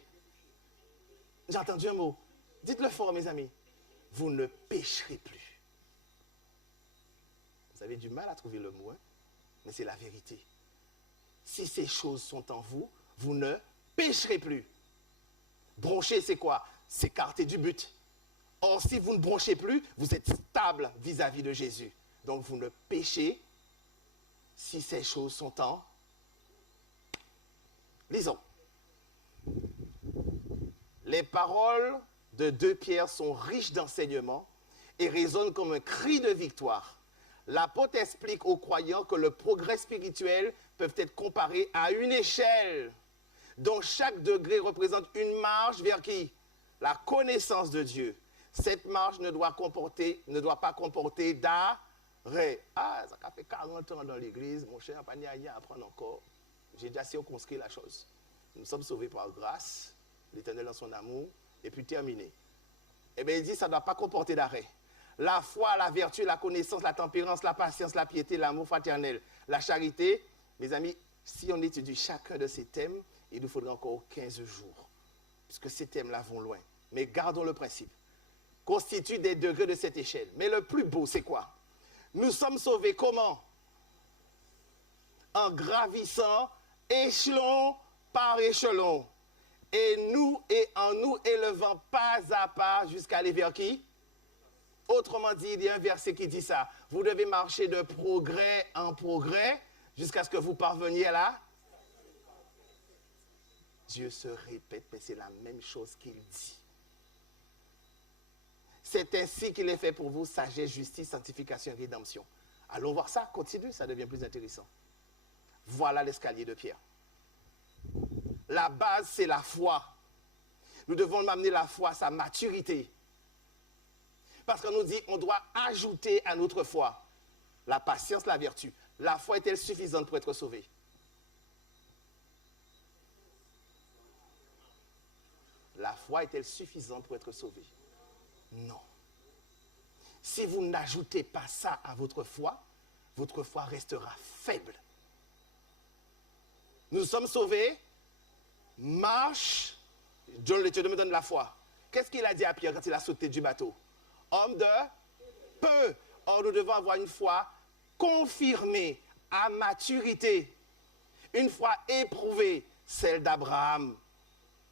J'ai entendu un mot. Dites-le fort, mes amis. Vous ne pécherez plus. Vous avez du mal à trouver le mot, hein? Mais c'est la vérité. Si ces choses sont en vous, vous ne pécherez plus. Broncher, c'est quoi? S'écarter du but. Or, si vous ne bronchez plus, vous êtes stable vis-à-vis de Jésus. Donc, vous ne péchez si ces choses sont en... Lisons. Les paroles de 2 Pierre sont riches d'enseignements et résonnent comme un cri de victoire. L'apôtre explique aux croyants que le progrès spirituel peut être comparé à une échelle dont chaque degré représente une marche vers qui? La connaissance de Dieu. Cette marche ne doit pas comporter d'arrêt. Ah, ça fait 40 ans dans l'église, mon cher, pas n'y a rien à apprendre encore. J'ai déjà circonscrit la chose. Nous sommes sauvés par grâce, l'Éternel dans son amour, et puis terminé. Eh bien, il dit, ça ne doit pas comporter d'arrêt. La foi, la vertu, la connaissance, la tempérance, la patience, la piété, l'amour fraternel, la charité. Mes amis, si on étudie chacun de ces thèmes, il nous faudra encore 15 jours. Puisque ces thèmes-là vont loin. Mais gardons le principe. Constituent des degrés de cette échelle. Mais le plus beau, c'est quoi? Nous sommes sauvés comment? En gravissant échelon par échelon. Et en nous élevant pas à pas jusqu'à aller vers qui? Autrement dit, il y a un verset qui dit ça. Vous devez marcher de progrès en progrès jusqu'à ce que vous parveniez à la... Dieu se répète, mais c'est la même chose qu'il dit. C'est ainsi qu'il est fait pour vous, sagesse, justice, sanctification et rédemption. Allons voir ça, continue, ça devient plus intéressant. Voilà l'escalier de Pierre. La base, c'est la foi. Nous devons amener la foi à sa maturité. Parce qu'on nous dit, on doit ajouter à notre foi la patience, la vertu. La foi est-elle suffisante pour être sauvé? La foi est-elle suffisante pour être sauvé? Non. Si vous n'ajoutez pas ça à votre foi restera faible. Nous sommes sauvés, marche, Dieu me donne la foi. Qu'est-ce qu'il a dit à Pierre quand il a sauté du bateau? Homme de peu. Or, nous devons avoir une foi confirmée à maturité. Une foi éprouvée, celle d'Abraham.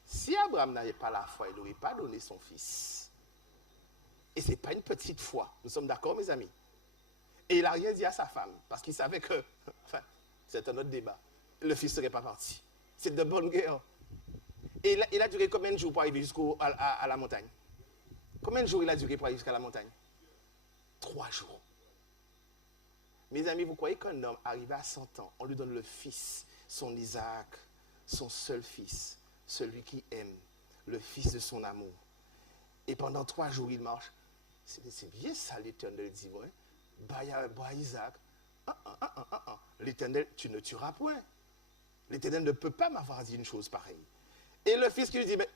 Si Abraham n'avait pas la foi, il n'aurait pas donné son fils. Et ce n'est pas une petite foi. Nous sommes d'accord, mes amis? Et il n'a rien dit à sa femme, parce qu'il savait que, enfin, c'est un autre débat, le fils ne serait pas parti. C'est de bonne guerre. Et il a duré combien de jours pour arriver jusqu'à la montagne? Combien de jours il a duré pour aller jusqu'à la montagne? 3 jours. Mes amis, vous croyez qu'un homme arrivé à 100 ans, on lui donne le fils, son Isaac, son seul fils, celui qui aime, le fils de son amour. Et pendant 3 jours, il marche. C'est bien ça, l'Éternel dit, ouais. Bah Isaac, l'Éternel, tu ne tueras point. L'Éternel ne peut pas m'avoir dit une chose pareille. Et le fils qui lui dit, mais,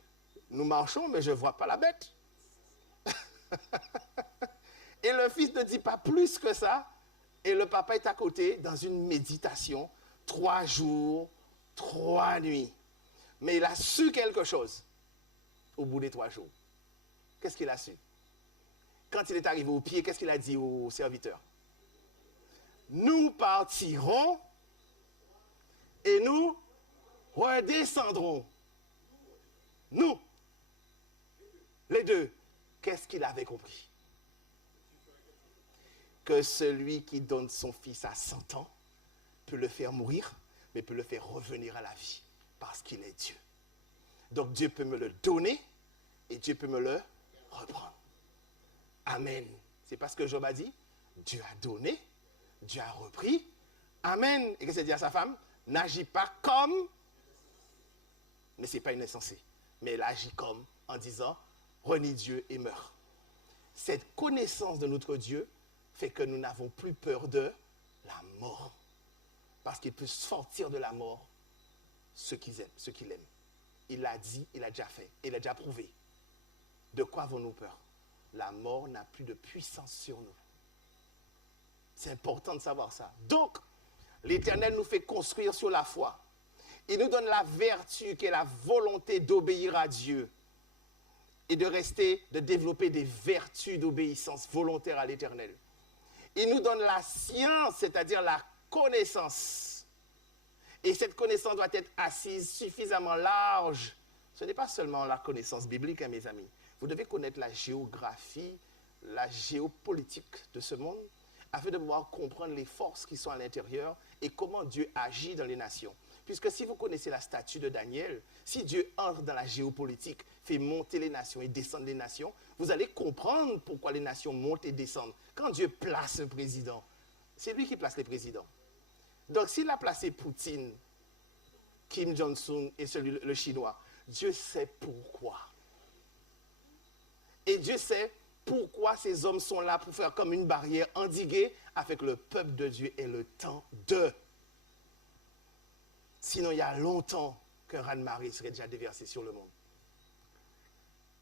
nous marchons, mais je ne vois pas la bête. Et le fils ne dit pas plus que ça. Et le papa est à côté dans une méditation, 3 jours, 3 nuits. Mais il a su quelque chose au bout des 3 jours. Qu'est-ce qu'il a su? Quand il est arrivé au pied, qu'est-ce qu'il a dit au serviteur? Nous partirons et nous redescendrons. Nous, les deux. Qu'est-ce qu'il avait compris? Que celui qui donne son fils à 100 ans peut le faire mourir, mais peut le faire revenir à la vie, parce qu'il est Dieu. Donc Dieu peut me le donner et Dieu peut me le reprendre. Amen. C'est pas ce que Job a dit. Dieu a donné, Dieu a repris. Amen. Et qu'est-ce qu'il dit à sa femme? N'agis pas comme, mais ce n'est pas une insensée, mais elle agit comme en disant, renie Dieu et meurs. Cette connaissance de notre Dieu fait que nous n'avons plus peur de la mort. Parce qu'il peut sortir de la mort ceux qu'il aime. Il l'a dit, il l'a déjà fait, il l'a déjà prouvé. De quoi avons-nous peur? La mort n'a plus de puissance sur nous. C'est important de savoir ça. Donc, l'Éternel nous fait construire sur la foi. Il nous donne la vertu qui est la volonté d'obéir à Dieu et de développer des vertus d'obéissance volontaire à l'Éternel. Il nous donne la science, c'est-à-dire la connaissance. Et cette connaissance doit être assise suffisamment large. Ce n'est pas seulement la connaissance biblique, hein, mes amis. Vous devez connaître la géographie, la géopolitique de ce monde, afin de pouvoir comprendre les forces qui sont à l'intérieur et comment Dieu agit dans les nations. Puisque si vous connaissez la statue de Daniel, si Dieu entre dans la géopolitique, fait monter les nations et descendre les nations, vous allez comprendre pourquoi les nations montent et descendent. Quand Dieu place un président, c'est lui qui place les présidents. Donc s'il a placé Poutine, Kim Jong-un et le chinois, Dieu sait pourquoi. Et Dieu sait pourquoi ces hommes sont là pour faire comme une barrière endiguée afin que le peuple de Dieu ait le temps de. Sinon, il y a longtemps qu'un raz-de-marée serait déjà déversé sur le monde.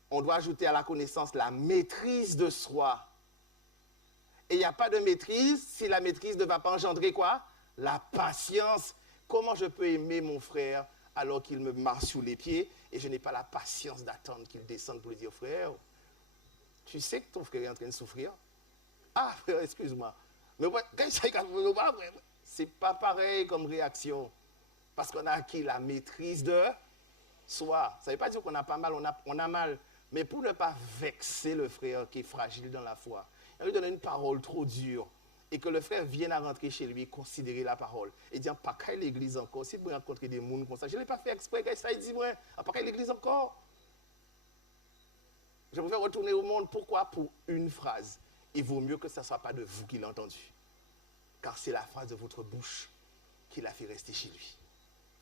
On doit ajouter à la connaissance la maîtrise de soi. Et il n'y a pas de maîtrise si la maîtrise ne va pas engendrer quoi? La patience. Comment je peux aimer mon frère alors qu'il me marche sous les pieds et je n'ai pas la patience d'attendre qu'il descende pour lui dire, frère, tu sais que ton frère est en train de souffrir? Ah, frère, excuse-moi. Mais c'est pas pareil comme réaction. Parce qu'on a acquis la maîtrise de soi. Ça ne veut pas dire qu'on a pas mal, on a mal. Mais pour ne pas vexer le frère qui est fragile dans la foi, il lui donner une parole trop dure et que le frère vienne à rentrer chez lui, considérer la parole et dire, pas qu'à l'église encore, si vous rencontrez des gens comme ça, je ne l'ai pas fait exprès, ça il dit, moi, pas qu'à l'église encore. Je préfère retourner au monde. Pourquoi? Pour une phrase. Il vaut mieux que ce ne soit pas de vous qu'il a entendu. Car c'est la phrase de votre bouche qui l'a fait rester chez lui.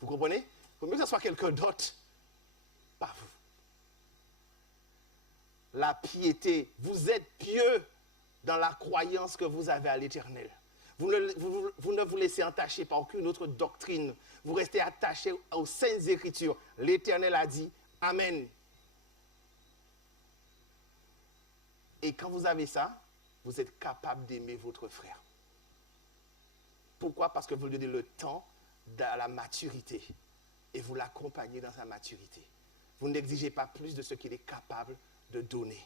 Vous comprenez? Il vaut mieux que ce soit quelqu'un d'autre, pas vous. La piété. Vous êtes pieux dans la croyance que vous avez à l'Éternel. Vous ne vous laissez entacher par aucune autre doctrine. Vous restez attaché aux saintes Écritures. L'Éternel a dit Amen. Et quand vous avez ça, vous êtes capable d'aimer votre frère. Pourquoi? Parce que vous lui donnez le temps de la maturité et vous l'accompagnez dans sa maturité. Vous n'exigez pas plus de ce qu'il est capable de donner.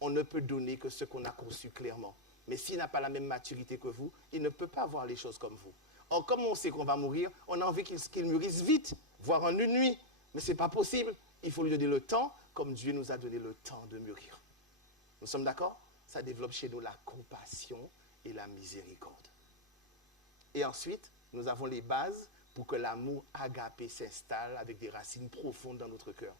On ne peut donner que ce qu'on a conçu clairement. Mais s'il n'a pas la même maturité que vous, il ne peut pas voir les choses comme vous. Or, comme on sait qu'on va mourir, on a envie qu'il mûrisse vite, voire en une nuit. Mais ce n'est pas possible. Il faut lui donner le temps, comme Dieu nous a donné le temps de mûrir. Nous sommes d'accord? Ça développe chez nous la compassion et la miséricorde. Et ensuite, nous avons les bases pour que l'amour agapé s'installe avec des racines profondes dans notre cœur.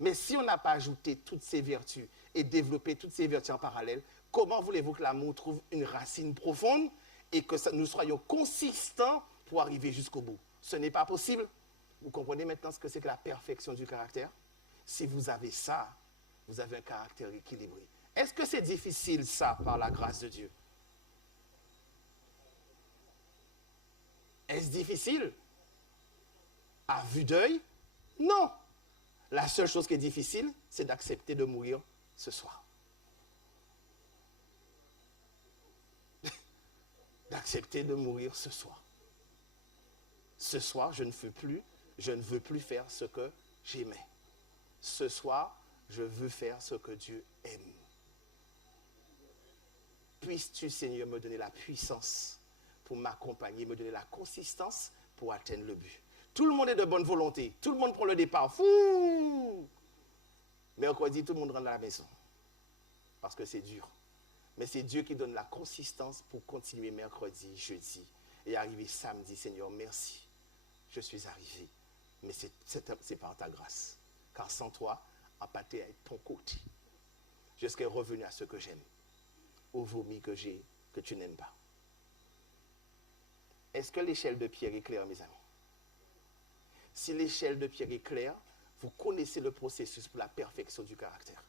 Mais si on n'a pas ajouté toutes ces vertus et développé toutes ces vertus en parallèle, comment voulez-vous que l'amour trouve une racine profonde et que nous soyons consistants pour arriver jusqu'au bout? Ce n'est pas possible. Vous comprenez maintenant ce que c'est que la perfection du caractère? Si vous avez ça, vous avez un caractère équilibré. Est-ce que c'est difficile ça par la grâce de Dieu? Est-ce difficile? À vue d'œil? Non. La seule chose qui est difficile, c'est d'accepter de mourir ce soir. D'accepter de mourir ce soir. Ce soir, je ne veux plus faire ce que j'aimais. Ce soir, je veux faire ce que Dieu aime. Puisses-tu, Seigneur, me donner la puissance pour m'accompagner, me donner la consistance pour atteindre le but. Tout le monde est de bonne volonté. Tout le monde prend le départ. Fou! Mercredi, tout le monde rentre à la maison. Parce que c'est dur. Mais c'est Dieu qui donne la consistance pour continuer mercredi, jeudi et arriver samedi. Seigneur, merci. Je suis arrivé. Mais c'est par ta grâce. Car sans toi, appâté à être ton côté. Je serai revenu à ce que j'aime. Au vomi que tu n'aimes pas. Est-ce que l'échelle de Pierre est claire, mes amis? Si l'échelle de Pierre est claire, vous connaissez le processus pour la perfection du caractère.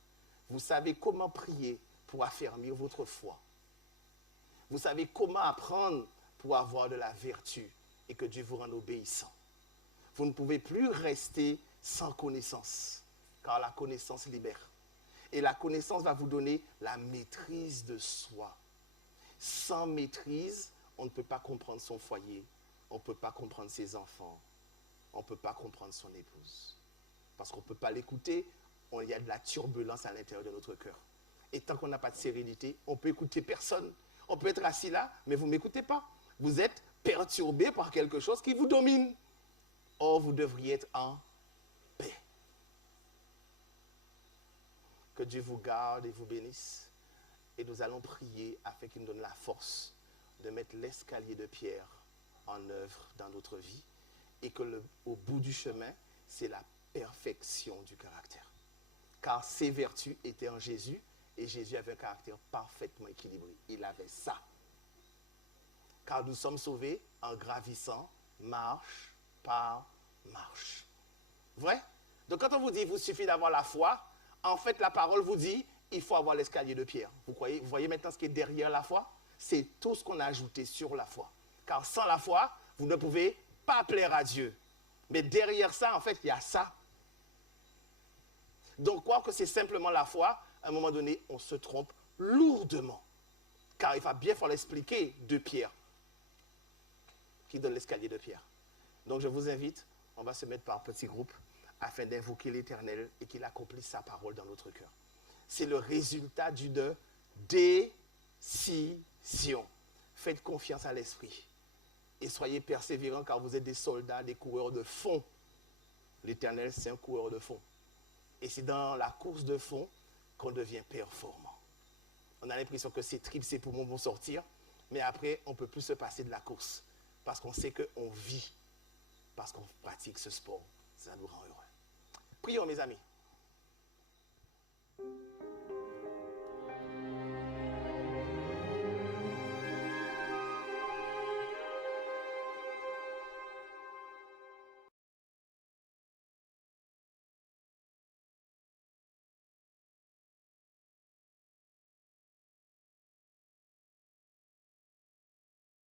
Vous savez comment prier pour affermir votre foi. Vous savez comment apprendre pour avoir de la vertu et que Dieu vous rende obéissant. Vous ne pouvez plus rester sans connaissance, car la connaissance libère. Et la connaissance va vous donner la maîtrise de soi. Sans maîtrise, on ne peut pas comprendre son foyer, on ne peut pas comprendre ses enfants, on ne peut pas comprendre son épouse. Parce qu'on ne peut pas l'écouter, il y a de la turbulence à l'intérieur de notre cœur. Et tant qu'on n'a pas de sérénité, on peut écouter personne. On peut être assis là, mais vous ne m'écoutez pas. Vous êtes perturbé par quelque chose qui vous domine. Or, vous devriez être en paix. Que Dieu vous garde et vous bénisse. Et nous allons prier afin qu'il nous donne la force de mettre l'escalier de Pierre en œuvre dans notre vie. Et que au bout du chemin, c'est la perfection du caractère. Car ses vertus étaient en Jésus et Jésus avait un caractère parfaitement équilibré. Il avait ça. Car nous sommes sauvés en gravissant marche par marche. Vrai? Donc quand on vous dit, il vous suffit d'avoir la foi, en fait la parole vous dit, il faut avoir l'escalier de pierre. Vous voyez maintenant ce qui est derrière la foi? C'est tout ce qu'on a ajouté sur la foi. Car sans la foi, vous ne pouvez pas plaire à Dieu. Mais derrière ça, en fait, il y a ça. Donc, croire que c'est simplement la foi, à un moment donné, on se trompe lourdement. Car il va bien falloir l'expliquer de Pierre, qui donne l'escalier de Pierre. Donc, je vous invite, on va se mettre par petits groupes afin d'invoquer l'Éternel et qu'il accomplisse sa parole dans notre cœur. C'est le résultat d'une décision. Faites confiance à l'Esprit et soyez persévérants car vous êtes des soldats, des coureurs de fond. L'Éternel, c'est un coureur de fond. Et c'est dans la course de fond qu'on devient performant. On a l'impression que ses tripes, ses poumons vont sortir, mais après, on ne peut plus se passer de la course parce qu'on sait qu'on vit, parce qu'on pratique ce sport. Ça nous rend heureux. Prions, mes amis.